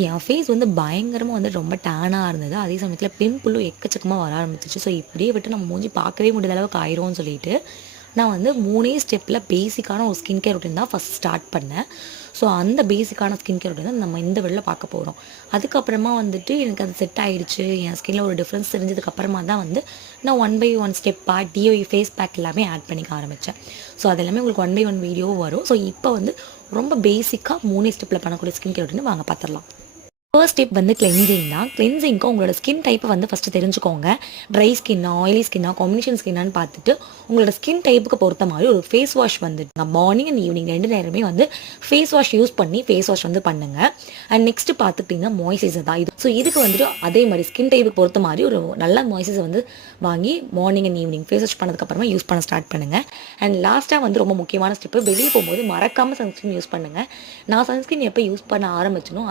என் face வந்து பயங்கரமா வந்து ரொம்ப டேனா இருந்தது. அதே சமயத்தில பிம்பிளும் எக்கச்சக்கமா வர ஆரம்பிச்சுச்சு. ஸோ இப்படியே விட்டு நம்ம மூஞ்சி பார்க்கவே முடியாத அளவுக்கு ஆயிரும்னு சொல்லிட்டு, நான் வந்து 3 ஸ்டெப்ல பேசிக்கான ஒரு ஸ்கின் கேர் ரொட்டீன் தான் ஃபர்ஸ்ட் ஸ்டார்ட் பண்ணேன். ஸோ அந்த பேசிக்கான ஸ்கின் கேர் ரொட்டீன் தான் நம்ம இந்த வீடியோல பார்க்க போறோம். அதுக்கப்புறமா வந்துட்டு எனக்கு அது செட் ஆயிடுச்சு. என் ஸ்கின்ல ஒரு டிஃப்ரென்ஸ் தெரிஞ்சதுக்கு அப்புறமா தான் வந்து நான் ஒன் பை ஒன் ஸ்டெப்பா டிஓஇ ஃபேஸ் பேக் எல்லாமே ஆட் பண்ணிக்க ஆரம்பிச்சேன். ஸோ அது எல்லாமே உங்களுக்கு ஒன் பை ஒன் வீடியோவும் வரும். ஸோ இப்போ வந்து ரொம்ப பேசிக்கா 3 ஸ்டெப்ல பண்ணக்கூடிய ஸ்கின் கேர் ரொட்டீன் வாங்க பார்த்துரலாம். ஃபர்ஸ்ட் ஸ்டெப் வந்து கிளென்சிங் தான். கிளென்சிங்க்கு உங்களோட ஸ்கின் டைப்பை வந்து ஃபஸ்ட்டு தெரிஞ்சுக்கோங்க. ட்ரை ஸ்கின்னா, ஆயிலி ஸ்கின்னா, காம்பினேஷன் ஸ்கின்னான்னு பார்த்துட்டு, உங்களோட ஸ்கின் டைப்புக்கு பொறுத்த மாதிரி ஒரு ஃபேஸ் வாஷ் வந்துட்டு மார்னிங் அண்ட் ஈவினிங் 2 நேரமே வந்து ஃபேஸ் வாஷ் யூஸ் பண்ணி ஃபேஸ் வாஷ் வந்து பண்ணுங்க. அண்ட் நெக்ஸ்ட் பார்த்துக்கிட்டிங்கன்னா மாய்ஸ்சரைசர் தான் இது. ஸோ இதுக்கு வந்துட்டு அதே மாதிரி ஸ்கின் டைப்புக்கு பொறுத்த மாதிரி ஒரு நல்ல மாய்ஸ்சரைசர் வந்து வாங்கி morning and evening face wash பண்ணதுக்கப்புறமா யூஸ் பண்ண ஸ்டார்ட் பண்ணுங்க. அண்ட் லாஸ்ட்டாக வந்து ரொம்ப முக்கியமான ஸ்டெப்பு வெளியே போகும்போது மறக்காமல் சன்ஸ்கிரீன் யூஸ் பண்ணுங்க. நான் சன்ஸ்கிரீன் எப்போ யூஸ் பண்ண ஆரம்பிச்சனோ